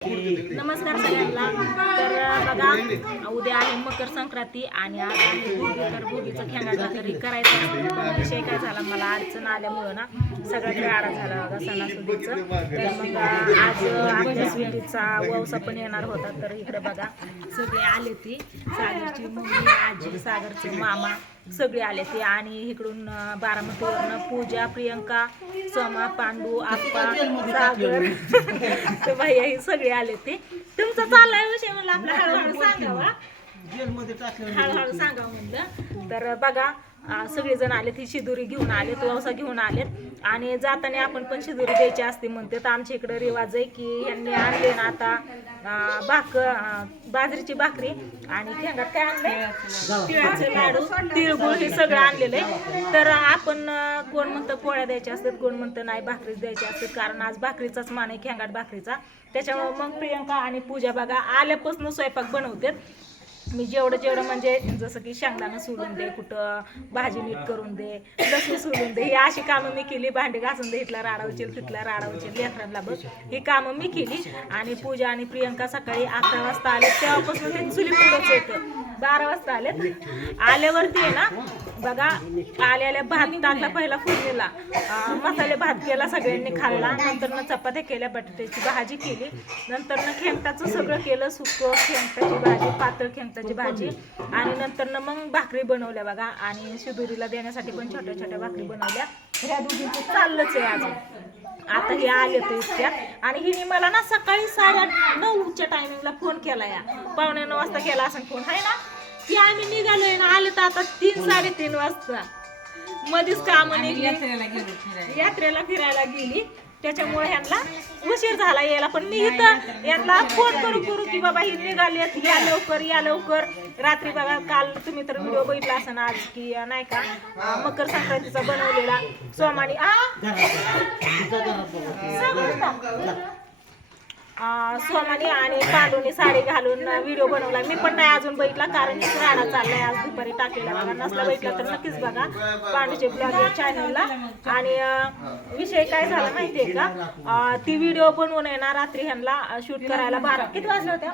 नमस्कार सगळ्यांना. तर बघा, उद्या आहे मकर संक्रांती आणि आज आहे भोगी. तर भोगीचं खेंगाट भाकरी करायचं असतं, पण विषय काय झाला, मला अडचण आल्यामुळं ना सगळ्यात राडा झाला बघा सणासुदीचं. तर मग आज आमच्या स्वीटीचा वौसा पण येणार होता. तर इकडे बघा सगळे आले, ती सागरची मम्मी, आजी, सागरचे मामा सगळे आले ते. आणि इकडून बारामतीवरनं पूजा, प्रियंका, सोमा, पांडू, आप्पा, सागर तर भैया ही सगळे आले ते. तुमचा चाललाय विषय म्हणलं आपला हळूहळू सांगावा, हळूहळू सांगावं म्हणलं. तर बघा सगळेजण आले, ती शिदुरी घेऊन आले, वौसा घेऊन आलेत. आणि जाताना आपण पण शिदुरी द्यायची असते म्हणते. तर आमच्या इकडे रिवाज आहे की यांनी आणले ना आता बाजरीची भाकरी आणि खेंगाट काय आणलंय, तिळाचे लाडू, तिळगुळ हे सगळं आणलेलं आहे. तर आपण कोण म्हणतं पोळ्या द्यायच्या असतात, कोण म्हणतं नाही भाकरीच द्यायची असतात, कारण आज भाकरीचाच मान आहे, खेंगाट भाकरीचा. त्याच्यामुळे मग प्रियंका आणि पूजा बघा आल्यापासून स्वयंपाक बनवतात. मी जेवढं म्हणजे जसं की शेंगदाणं सोडून दे, कुठं भाजी नीट करून दे, लसूण सोडून दे, ही अशी कामं मी केली. भांडी घासून दे, इथला राडा उचल, तिथला राडा उचल, लेकरांना बघ, ही कामं मी केली. आणि पूजा आणि प्रियंका सकाळी 11 वाजता आले, तेव्हापासून ते चुली पुढंच होतं. 12 वाजता आलेत. आल्यावरती आहे ना बघा, आल्याला भात टाकला पहिला फोडणीला, मसाले भात केला, सगळ्यांनी खाल्ला. नंतर चपात्या केल्या, बटाट्याची भाजी केली, नंतर खेमटाचं सगळं केलं, सुकं खेमटाची भाजी, पातळ खेमटाची भाजी. आणि नंतर मग भाकरी बनवल्या बघा. आणि शिदुरीला देण्यासाठी पण छोट्या छोट्या भाकरी बनवल्या. ह्या दोघींचं चाललंच आहे अजून. आता हे आले तर इतक्या. आणि हिने मला ना सकाळी 9:30च्या टायमिंगला फोन केला, या 9:15 वाजता केला असं फोन आहे ना, की आम्ही निघालोय ना, आले तर आता 3-3:30 वाजता. मध्येच कामं निघली, यात्रेला फिरायला गेली, त्याच्यामुळे ह्यांना उशीर झाला यायला. पण मी इथं यांना फोन करू की बाबा ही निघाली, या लवकर या लवकर. रात्री बघा काल तुम्ही तर व्हिडिओ बघितला असं आज की नाही का मकर संक्रांतीचा बनवलेला सोमानी सोमानी आणि पांडूनी साडी घालून व्हिडिओ बनवला. मी पण नाही अजून बघितला, कारण राडा चाललाय आज दुपारी टाकलेला बघा. नसला बघितला तर नक्कीच बघा पांडूचे ब्लॉग या चॅनलला. आणि विषय काय झाला माहितीये का, ती व्हिडिओ बनवून आहे ना रात्री ह्यांना शूट करायला 12 किती वाजल्या होत्या,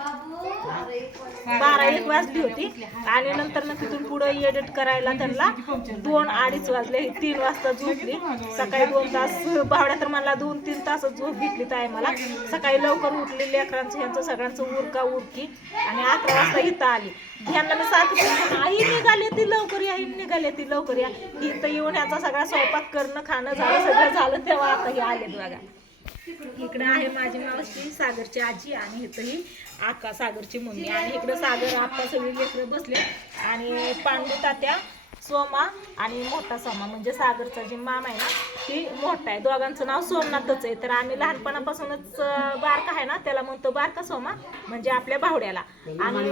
12-1 वाजली होती. आणि नंतर तिथून पुढे एडिट करायला त्यांना 2-2:30 वाजले. 3 वाजता झोपली. सकाळी 2 तास भावड्या तर मला 2-3 तास झोप घेतली ताई मला. सकाळी लवकर उठली, लेकरांचं ह्यांचं सगळ्यांचं उरका उरकी. आणि 11 वाजता इथं आली. ह्यांना मी सारखं आई निघाली ती लवकर या, ही निघाली ती लवकर या. इथं येऊन ह्याचा सगळा स्वयंपाक करणं खाणं झालं, सगळं झालं, तेव्हा आता हे आले बघा. इकडे आहे माझी मावशी, सागरची आजी, आणि इथं ही आका सागरची मम्मी. आणि इकडं सागर आप्पा सगळी लेकरं बसले. आणि पांडू तात्या, सोमा आणि मोठा सोमा म्हणजे सागरचा जी मामा आहे ना ती मोठा आहे. दोघांचं नाव सोमनाथच आहे. तर आम्ही लहानपणापासूनच बारका आहे ना त्याला म्हणतो बारका सोमा, म्हणजे आपल्या भावड्याला. आणि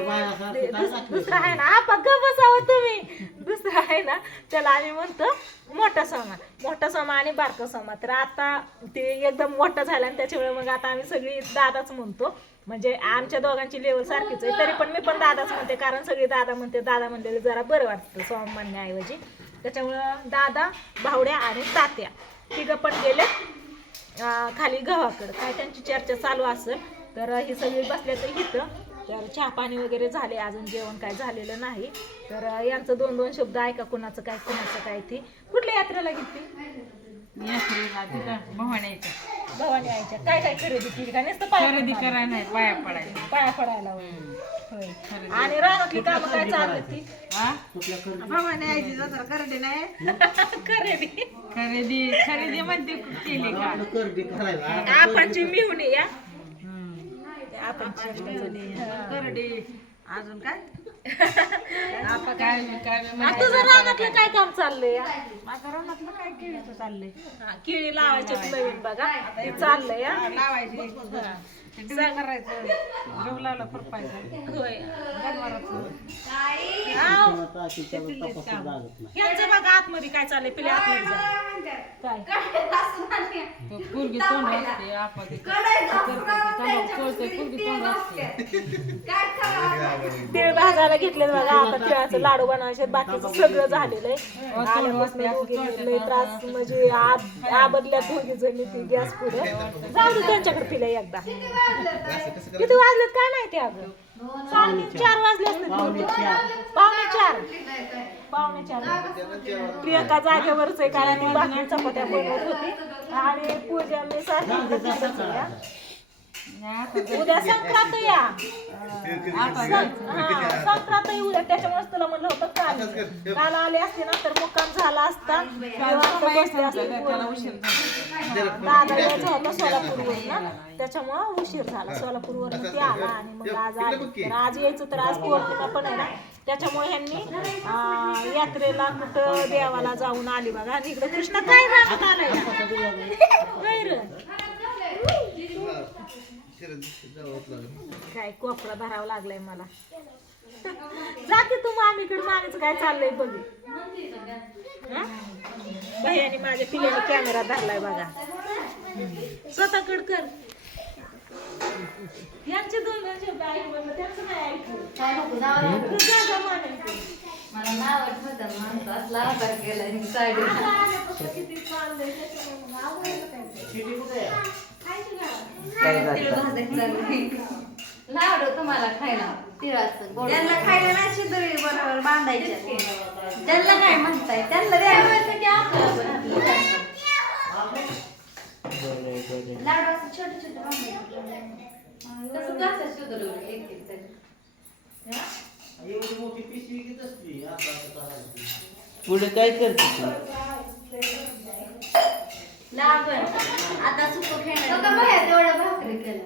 दुसरा आहे ना आपा ग बसावं तुम्ही, दुसरा आहे ना त्याला आम्ही म्हणतो मोठा सोमा. मोठा सोमा आणि बारका सोमा. तर आता ते एकदम मोठा झाला आणि त्याच्यामुळे मग आता आम्ही सगळी दादाच म्हणतो. म्हणजे आमच्या दोघांची लेवल सारखीच आहे. तरी पण मी पण दादाच म्हणते, कारण सगळी दादा म्हणते. दादा म्हणलेलं जरा बरं वाटतं सोम म्हणण्याऐवजी. त्याच्यामुळं दादा, भावड्या आणि तात्या तिघं पण गेले खाली गावाकडं. काय त्यांची चर्चा चालू असेल. तर ही सगळी बसले तर इथं. तर चहा पाणी वगैरे झाले, अजून जेवण काय झालेलं नाही. तर यांचं 2-2 शब्द ऐका, कुणाचं काय कुणाचं काय. ती कुठल्या यात्रेला घेतली, भवानी आईच्या. काय काय खरेदी केली का, नुसतं खरेदी करायला नाही, पाया पडायला होय. आणि रानातली कामं काय चालली ती भवानी आईची जत्रा खरेदी नाही खरेदी खरेदी खरेदी म्हणते केली का आपणची मिळून या आपण करडी. अजून काय आता काय तुझं रानातलं काय काम चाललंय, माझं रानातलं काय केळीचं चाललंय. केळी लावायची नवीन बघा ते चाललंय लावायची, करायचं गहू लावला खुरपायचं होय. यांचं बघा आतमध्ये काय चाललंय, पिले आतमध्ये काय पोरगी तोंड असते आपण तीळ भाजायला घेतले बघा. आता तिळाचं लाडू बनवायचे, बाकीचं सगळं झालेलं आहे. आल्यापासून दोघींनी लय त्रास म्हणजे आबदल्या दोघी जणी ती गॅस पुढे. जाऊ दे त्यांच्याकडे तिला एकदा. किती वाजलेत काय माहिती अगं. 4:30 वाजले असते. पावणे चार. प्रियंका जागेवरच आहे कारण ती भाकरी चपात्या बनवत होती आणि पूजा मी सारखी तिकडंच आहे. उद्या संक्रांत या. संक्रांत उद्या, त्याच्यामुळे तुला म्हणलं होतं काल आले असते ना तर मुक्काम झाला असता. बसले असते. दादा यायचं होतं सोलापूरवर ना, त्याच्यामुळं उशीर झाला. सोलापूरवरून ते आला आणि मग आज आले. तर आज यायचं तर आज पौर्णिमा पण आहे ना, त्याच्यामुळे ह्यांनी यात्रेला कुठं देवाला जाऊन आली बघा. आणि इकडे कृष्ण काय राहत आलाय काय कोपरा धरावा लागलाय मला. जाते तू मामीकडे, मामीचं काय चाललंय बघू. भैयाने माझ्या पिल्याने कॅमेरा धरलाय बघा. स्वतःकडे कर. यांचे दोन शब्द ऐक म्हणलं, त्यांचं नाही ऐकलं. मला नाव आठवतं म्हणतो असला आभार केला किती चाललंय लाडू तुम्हाला खायला तिळाचं त्यांना खायला नाही शिदोरी बरोबर बांधायच्या. त्यांना काय म्हणताय त्यांना द्यायचं की आपल्याला लाडू असं छोटे छोटे बांधायचे. कसं कसं शिदोरी एक एक तरी पुढे काय करते लागण आता सुकं खेळणार तेवढ्या भाकरी केला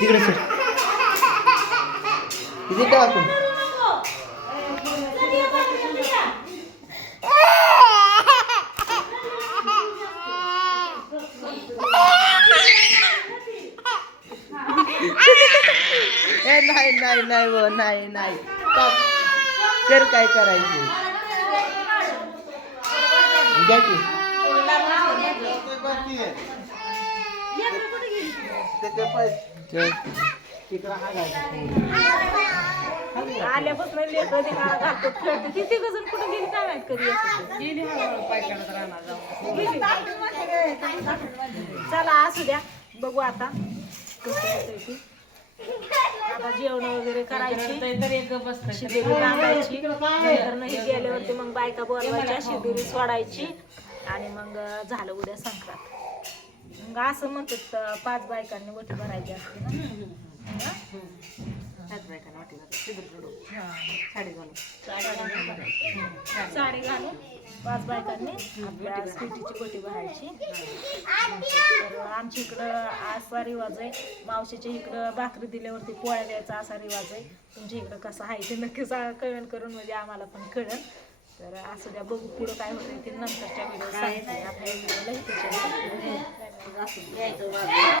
तिकडे सर किती टाकू. नाही कर काय करायचं. आल्यापासून लेकरं घालतात खेळते. किती गजून कुठे गेली काय माहित कधी गेली. चला असू द्या, बघू आता कसं होतंय ती. आता जेवण वगैरे करायची, शिदोरी बांधायची. नंतर नाही गेल्यावरती मग बायका बोलवायच्या, शिदोरी सोडायची आणि मग झालं उद्या संक्रांत. मग असं म्हणतात 5 बायकांनी वटी भरायची असते ना. साडी घालून 5 बायकांनी आपल्या स्वीटीची वटी भरायची. तर आमच्या इकडं असा रिवाज आहे. मावशीच्या इकडं भाकरी दिल्यावरती पोळ्या द्यायचा असा रिवाज आहे. तुमच्या इकडं कसं आहे ते नक्की कमेंट करून म्हणजे आम्हाला पण कळेल. तर असं द्या, बघू पुढं काय होतं ते नंतरच्या व्हिडिओ सांगते. आपल्या व्हिडिओला